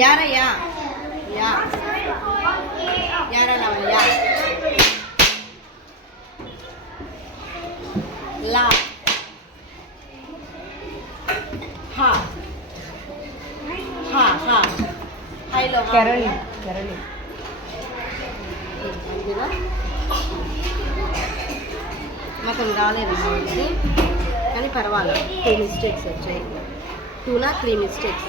యారయ్యా yeah యారా లవయ్యా లా హా హా హా హైలో కేరళి అంతేనా మాకు రాలేదు ఇది కానీ పర్వాలేదు 2 మిస్టేక్స్ వచ్చాయి 2 నా 3 మిస్టేక్స్